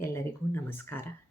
El let it go mascara.